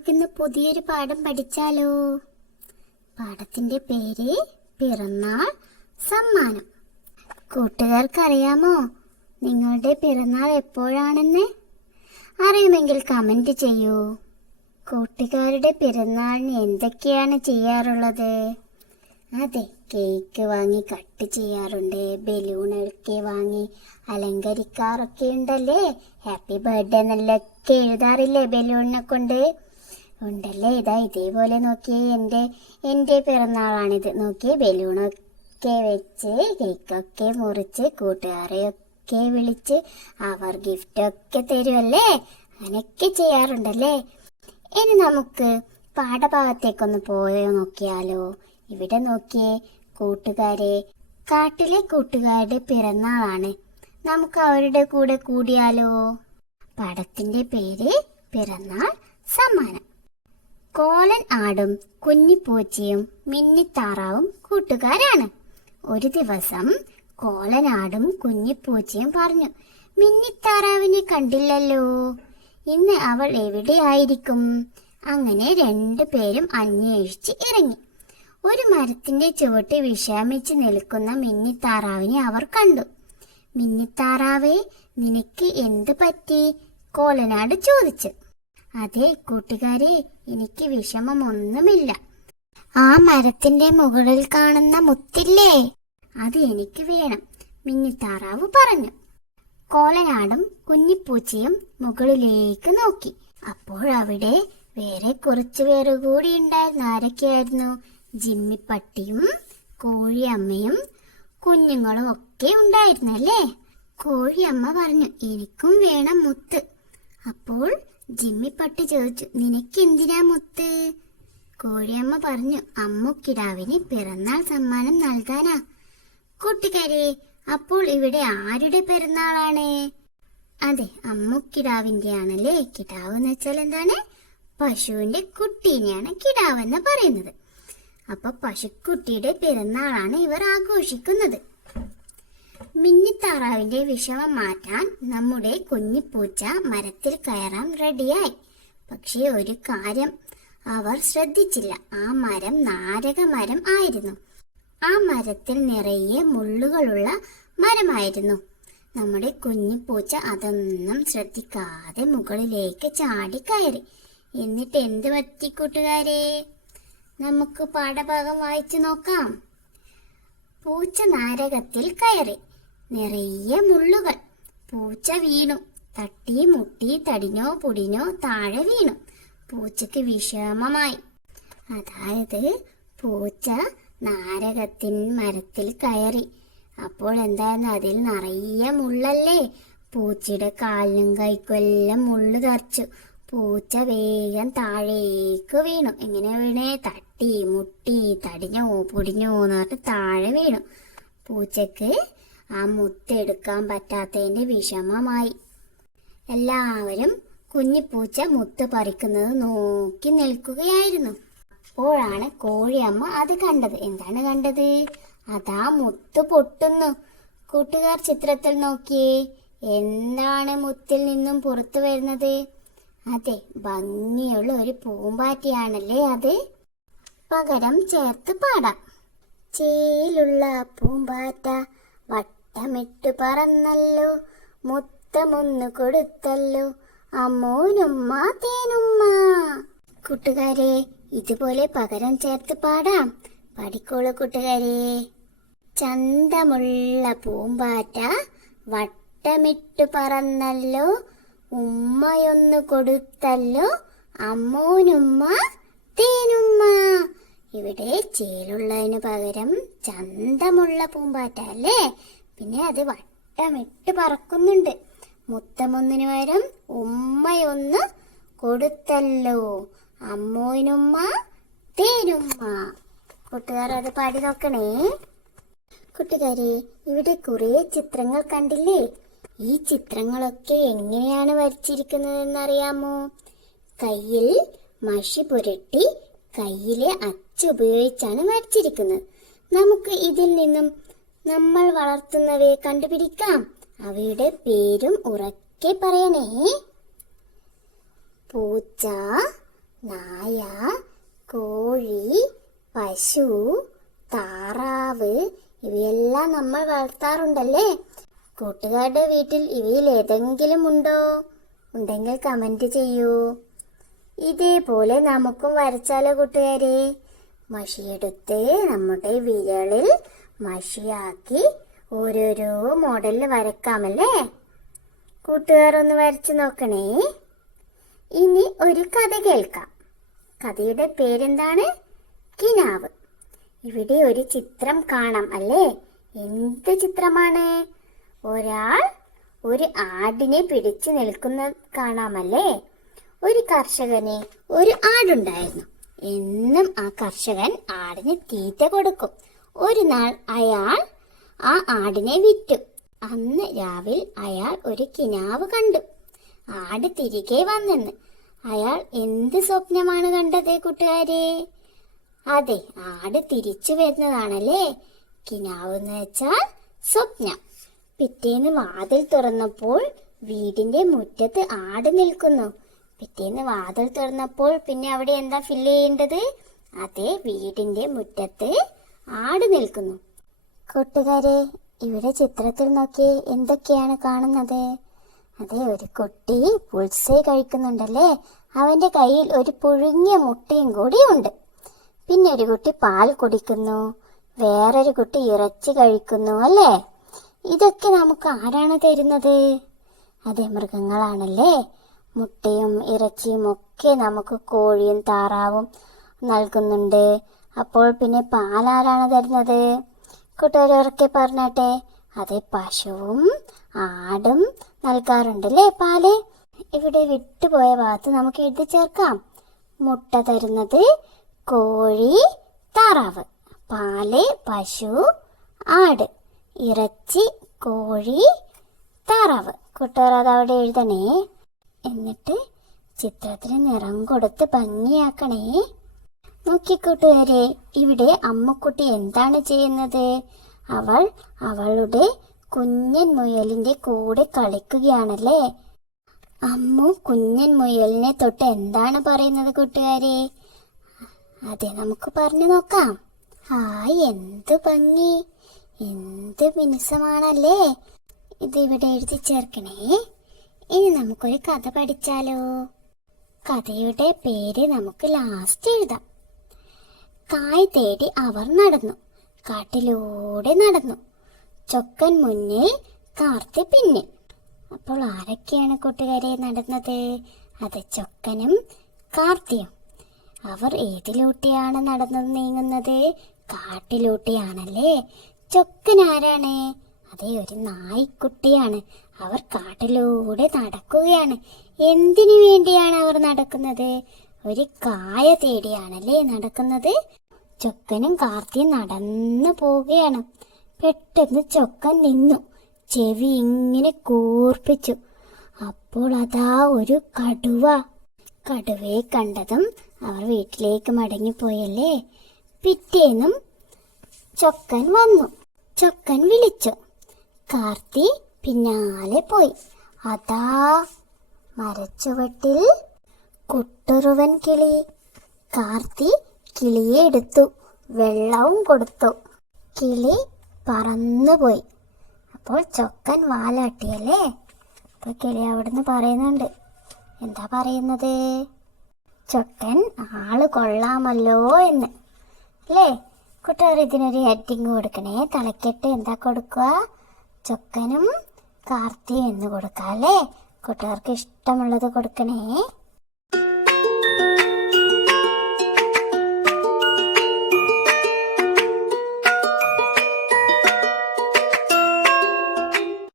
നമുക്കിന്ന് പുതിയൊരു പാഠം പഠിച്ചാലോ? പാഠത്തിന്റെ പേര് പിറന്നാൾ സമ്മാനം. കൂട്ടുകാർക്കറിയാമോ നിങ്ങളുടെ പിറന്നാൾ എപ്പോഴാണെന്ന്? അറിയുമെങ്കിൽ കമന്റ് ചെയ്യൂ. കൂട്ടുകാരുടെ പിറന്നാളിന് എന്തൊക്കെയാണ് ചെയ്യാറുള്ളത്? അതെ, കേക്ക് വാങ്ങി കട്ട് ചെയ്യാറുണ്ട്, ബലൂണൊക്കെ വാങ്ങി അലങ്കരിക്കാറൊക്കെ ഉണ്ടല്ലേ. ഹാപ്പി ബർത്ത്ഡേ എന്നൊക്കെ എഴുതാറില്ലേ ബലൂണിനെ കൊണ്ട്? ഉണ്ടല്ലേ. ഇതേപോലെ നോക്കിയേ, എൻ്റെ പിറന്നാളാണിത്. നോക്കിയേ, ബലൂണൊക്കെ വെച്ച് കേക്കൊക്കെ മുറിച്ച് കൂട്ടുകാരെയൊക്കെ വിളിച്ച് അവർ ഗിഫ്റ്റൊക്കെ തരുമല്ലേ. അങ്ങനെയൊക്കെ ചെയ്യാറുണ്ടല്ലേ. ഇനി നമുക്ക് പാഠഭാഗത്തേക്കൊന്ന് പോയോ നോക്കിയാലോ? ഇവിടെ നോക്കിയേ കൂട്ടുകാരെ, കാട്ടിലെ കൂട്ടുകാരുടെ പിറന്നാളാണ്. നമുക്ക് അവരുടെ കൂടെ കൂടിയാലോ? പടത്തിന്റെ പേര് പിറന്നാൾ സമ്മാനം. കോലൻ ആടും കുഞ്ഞിപ്പൂച്ചയും മിന്നിത്താറാവും കൂട്ടുകാരാണ്. ഒരു ദിവസം കോലനാടും കുഞ്ഞിപ്പൂച്ചയും പറഞ്ഞു, മിന്നിത്താറാവിനെ കണ്ടില്ലല്ലോ, ഇന്ന് അവൾ എവിടെയായിരിക്കും? അങ്ങനെ രണ്ടുപേരും അന്വേഷിച്ച് ഇറങ്ങി. ഒരു മരത്തിന്റെ ചുവട്ട് വിശ്രമിച്ച് നിൽക്കുന്ന മിന്നിത്താറാവിനെ അവർ കണ്ടു. മിന്നിത്താറാവേ, നിനക്ക് എന്ത് പറ്റി? കോലനാട് ചോദിച്ചു. അതെ കൂട്ടുകാരെ, എനിക്ക് വിഷമമൊന്നുമില്ല. ആ മരത്തിന്റെ മുകളിൽ കാണുന്ന മുത്തില്ലേ, അത് എനിക്ക് വേണം, മിന്നിത്താറാവ് പറഞ്ഞു. കോലനാടും കുഞ്ഞിപ്പൂച്ചയും മുകളിലേക്ക് നോക്കി. അപ്പോൾ അവിടെ വേറെ കുറച്ചു പേര് കൂടി ഉണ്ടായിരുന്നു. ആരൊക്കെയായിരുന്നു? ജിമ്മിപ്പട്ടിയും കോഴിയമ്മയും കുഞ്ഞുങ്ങളും ഒക്കെ ഉണ്ടായിരുന്നല്ലേ. കോഴിയമ്മ പറഞ്ഞു, എനിക്കും വേണം മുത്ത്. അപ്പോൾ ജിമ്മിപ്പട്ടി ചോദിച്ചു, നിനക്ക് എന്തിനാ മുത്ത്? കോഴിയമ്മ പറഞ്ഞു, അമ്മുക്കിടാവിന് പിറന്നാൾ സമ്മാനം നൽകാനാ. കൂട്ടുകാരെ, അപ്പോൾ ഇവിടെ ആരുടെ പിറന്നാളാണ്? അതെ, അമ്മുക്കിടാവിന്റെ ആണല്ലേ. കിടാവ് എന്ന് വെച്ചാൽ എന്താണ്? പശുവിന്റെ കുട്ടീനെയാണ് കിടാവെന്ന് പറയുന്നത്. അപ്പൊ പശുക്കുട്ടിയുടെ പിറന്നാളാണ് ഇവർ ആഘോഷിക്കുന്നത്. മിന്നിത്താറാവിന്റെ വിഷമം മാറ്റാൻ നമ്മുടെ കുഞ്ഞിപ്പൂച്ച മരത്തിൽ കയറാൻ റെഡിയായി. പക്ഷേ ഒരു കാര്യം അവർ ശ്രദ്ധിച്ചില്ല. ആ മരം നാരകമരം ആയിരുന്നു. ആ മരത്തിൽ നിറയെ മുള്ളുകളുള്ള മരമായിരുന്നു. നമ്മുടെ കുഞ്ഞിപ്പൂച്ച അതൊന്നും ശ്രദ്ധിക്കാതെ മുകളിലേക്ക് ചാടി കയറി. എന്നിട്ട് എന്ത് പറ്റി കൂട്ടുകാരെ? നമുക്ക് പാഠഭാഗം വായിച്ചു നോക്കാം. പൂച്ച നാരകത്തിൽ കയറി. നിറയെ മുള്ളുകൾ. പൂച്ച വീണു. തട്ടി മുട്ടി തടിഞ്ഞോ പൊടിഞ്ഞോ താഴെ വീണു. പൂച്ചക്ക് വിഷമമായി. അതായത് പൂച്ച മരത്തിൽ കയറി. അപ്പോൾ എന്തായിരുന്നു? അതിൽ നിറയെ മുള്ളല്ലേ. പൂച്ചയുടെ കാലിനും കൈക്കും എല്ലാം മുള്ളു തറച്ചു. പൂച്ച വേഗം താഴേക്ക് വീണു. എങ്ങനെ വീണേ? തട്ടി മുട്ടി തടിഞ്ഞോ പൊടിഞ്ഞോ എന്ന് പറഞ്ഞിട്ട് താഴെ വീണു. പൂച്ചക്ക് ആ മുത്തെടുക്കാൻ പറ്റാത്തതിന്റെ വിഷമമായി. എല്ലാവരും കുഞ്ഞിപ്പൂച്ച മുത്ത് പറിക്കുന്നത് നോക്കി നിൽക്കുകയായിരുന്നു. അപ്പോഴാണ് കോഴിയമ്മ അത് കണ്ടത്. എന്താണ് കണ്ടത്? അതാ മുത്ത് പൊട്ടുന്നു. കൂട്ടുകാർ ചിത്രത്തിൽ നോക്കിയേ, എന്താണ് മുത്തിൽ നിന്നും പുറത്തു വരുന്നത്? അതെ, ഭംഗിയുള്ള ഒരു പൂമ്പാറ്റയാണല്ലേ അത്. പകരം ചേർത്ത് പാടാം. ചേലുള്ള പൂമ്പാറ്റ വട്ടമിട്ട് പറന്നല്ലോ, മുത്തമൊന്നു കൊടുത്തല്ലോ, അമ്മോനുമ്മ തേനുമ്മ. കൂട്ടുകാരെ, ഇതുപോലെ പകരം ചേർത്ത് പാടാം. പഠിക്കോളൂ കൂട്ടുകാരെ. ചന്തമുള്ള പൂമ്പാറ്റ വട്ടമിട്ട് പറന്നല്ലോ, ഉമ്മയൊന്നു കൊടുത്തല്ലോ, അമ്മോനുമ്മ തേനുമ്മ. ഇവിടെ ചേലുള്ളതിന് പകരം ചന്തമുള്ള പൂമ്പാറ്റ അല്ലേ. പിന്നെ അത് വട്ടമിട്ട് പറക്കുന്നുണ്ട്. മുത്തമൊന്നിന് പകരം ഉമ്മയൊന്ന് കൊടുത്തല്ലോ, അമ്മോനുമ്മ തേനുമ്മ. കൂട്ടുകാർ അത് പാടി നോക്കണേ. കൂട്ടുകാരെ, ഇവിടെ കുറെ ചിത്രങ്ങൾ കണ്ടില്ലേ? ഈ ചിത്രങ്ങളൊക്കെ എങ്ങനെയാണ് വരച്ചിരിക്കുന്നതെന്നറിയാമോ? കയ്യിൽ മഷി പുരട്ടി കയ്യിലെ അച്ചുപയോഗിച്ചാണ് വരച്ചിരിക്കുന്നത്. നമുക്ക് ഇതിൽ നിന്നും നമ്മൾ വളർത്തുന്നവയെ കണ്ടുപിടിക്കാം. അവയുടെ പേരും ഉറക്കെ പറയണേ. പൂച്ച, നായ, കോഴി, പശു, താറാവ് ഇവയെല്ലാം നമ്മൾ വളർത്താറുണ്ടല്ലേ? കൂട്ടുകാരുടെ വീട്ടിൽ ഇവയിൽ ഏതെങ്കിലും ഉണ്ടോ? ഉണ്ടെങ്കിൽ കമന്റ് ചെയ്യൂ. ഇതേപോലെ നമുക്കും വരച്ചാലോ കൂട്ടുകാരെ? മഷിയെടുത്ത് നമ്മുടെ വിരലിൽ മഷിയാക്കി ഓരോരോ മോഡലിൽ വരക്കാമല്ലേ? കൂട്ടുകാർ ഒന്ന് വരച്ചു നോക്കണേ. ഇനി ഒരു കഥ കേൾക്കാം. കഥയുടെ പേരെന്താണ്? കിനാവ്. ഇവിടെ ഒരു ചിത്രം കാണാം അല്ലേ? എന്ത് ചിത്രമാണ്? ഒരാൾ ഒരു ആടിനെ പിടിച്ചു നിൽക്കുന്നത് കാണാമല്ലേ? ഒരു കർഷകന് ഒരു ആടുണ്ടായിരുന്നു. എന്നും ആ കർഷകൻ ആടിന് തീറ്റ കൊടുക്കും. ഒരു നാൾ അയാൾ ആ ആടിനെ വിറ്റു. അന്ന് രാവിലെ അയാൾ ഒരു കിനാവ് കണ്ടു. ആട് തിരികെ വന്നെന്ന്. അയാൾ എന്ത് സ്വപ്നമാണ് കണ്ടത് കൂട്ടുകാരെ? അതെ, ആട് തിരിച്ചു വരുന്നതാണല്ലേ കിനാവ് എന്ന് വെച്ചാൽ സ്വപ്നം. പിറ്റേന്ന് വാതിൽ തുറന്നപ്പോൾ വീടിന്റെ മുറ്റത്ത് ആട് നിൽക്കുന്നു. പിറ്റേന്ന് വാതിൽ തുറന്നപ്പോൾ പിന്നെ അവിടെ എന്താ ഫില്ല് ചെയ്യേണ്ടത്? അതെ, വീടിന്റെ മുറ്റത്ത് ആട് നിൽക്കുന്നു. കൂട്ടുകാരെ, ഇവിടെ ചിത്രത്തിൽ നോക്കി എന്തൊക്കെയാണ് കാണുന്നത്? അതെ, ഒരു കുട്ടി പുൾസേ കഴിക്കുന്നുണ്ടല്ലേ? അവന്റെ കയ്യിൽ ഒരു പുഴുങ്ങിയ മുട്ടയും കൂടി ഉണ്ട്. പിന്നെ ഒരു കുട്ടി പാൽ കുടിക്കുന്നു. വേറൊരു കുട്ടി ഇറച്ചി കഴിക്കുന്നു അല്ലേ? ഇതൊക്കെ നമുക്ക് ആരാണ് തരുന്നത്? അതെ, മൃഗങ്ങളാണല്ലേ. മുട്ടയും ഇറച്ചിയും ഒക്കെ നമുക്ക് കോഴിയും താറാവും നൽകുന്നുണ്ട്. അപ്പോൾ പിന്നെ പാൽ ആരാണ് തരുന്നത്? കൂട്ടുകാരൊക്കെ പറഞ്ഞാട്ടെ. അതെ, പശുവും ആടും നൽകാറുണ്ടല്ലേ പാല്. ഇവിടെ വിട്ടുപോയ ഭാഗത്ത് നമുക്ക് എഴുതി ചേർക്കാം. മുട്ട തരുന്നത് കോഴി, താറാവ്. പാല് പശു, ആട്. ഇറച്ചി കോഴി, താറാവ്. കൂട്ടുകാർ അതവിടെ എഴുതണേ. എന്നിട്ട് ചിത്രത്തിന് നിറം കൊടുത്ത് ഭംഗിയാക്കണേ. നോക്കിക്കൂട്ടുകാരെ, ഇവിടെ അമ്മുക്കുട്ടി എന്താണ് ചെയ്യുന്നത്? അവൾ അവളുടെ കുഞ്ഞൻ മുയലിന്റെ കൂടെ കളിക്കുകയാണല്ലേ? അമ്മു കുഞ്ഞൻ മുയലിനെ തൊട്ട് എന്താണ് പറയുന്നത് കൂട്ടുകാരെ? അതെ, നമുക്ക് പറഞ്ഞു നോക്കാം. ഹായ്, എന്ത് ഭംഗി, എന്ത് മിനുസമാണല്ലേ. ഇതിവിടെ എഴുതി ചേർക്കണേ. ഇനി നമുക്കൊരു കഥ പഠിച്ചാലോ? കഥയുടെ പേര് നമുക്ക് ലാസ്റ്റ് എഴുതാം. കായ് തേടി അവർ നടന്നു. കാട്ടിലൂടെ നടന്നു. ചൊക്കൻ മുന്നിൽ, കാർത്തി പിന്നിൽ. അപ്പോൾ ആരൊക്കെയാണ് കൂട്ടുകാരെ നടന്നത്? അത് ചൊക്കനും കാർത്തിയും. അവർ ഏതിലൂട്ടിയാണ് നീങ്ങുന്നത്? കാട്ടിലൂട്ടിയാണല്ലേ. ചൊക്കൻ ആരാണ്? അതേ, ഒരു നായ്ക്കുട്ടിയാണ്. അവർ കാട്ടിലൂടെ നടക്കുകയാണ്. എന്തിനു വേണ്ടിയാണ് അവർ നടക്കുന്നത്? ഒരു കായ തേടിയാണല്ലേ നടക്കുന്നത്. ചൊക്കനും കാർത്തിയും നടന്നു പോവുകയാണ്. പെട്ടെന്ന് ചൊക്കൻ നിന്നു. ചെവി ഇങ്ങനെ കൂർപ്പിച്ചു. അപ്പോൾ അതാ ഒരു കടുവ. കടുവയെ കണ്ടതും അവർ വീട്ടിലേക്ക് മടങ്ങിപ്പോയല്ലേ. പിറ്റേന്നും ചൊക്കൻ വന്നു. ചൊക്കൻ വിളിച്ചു. കാർത്തി പിന്നാലെ പോയി. അതാ മരച്ചുവട്ടിൽ കുട്ടുറുവൻ കിളി. കാർത്തി കിളിയെ എടുത്തു, വെള്ളവും കൊടുത്തു. കിളി പറന്നുപോയി. അപ്പോൾ ചൊക്കൻ വാലാട്ടിയല്ലേ. അപ്പൊ കിളി അവിടുന്ന് പറയുന്നുണ്ട്. എന്താ പറയുന്നത്? ചൊക്കൻ ആള് കൊള്ളാമല്ലോ എന്ന് അല്ലേ? കൂട്ടുകാർ ഇതിനൊരു ഹെഡിങ് കൊടുക്കണേ. തലക്കെട്ട് എന്താ കൊടുക്കുക? ചൊക്കനും കാർത്തി എന്ന് കൊടുക്കാം അല്ലേ? കൂട്ടുകാർക്ക് ഇഷ്ടമുള്ളത് കൊടുക്കണേ.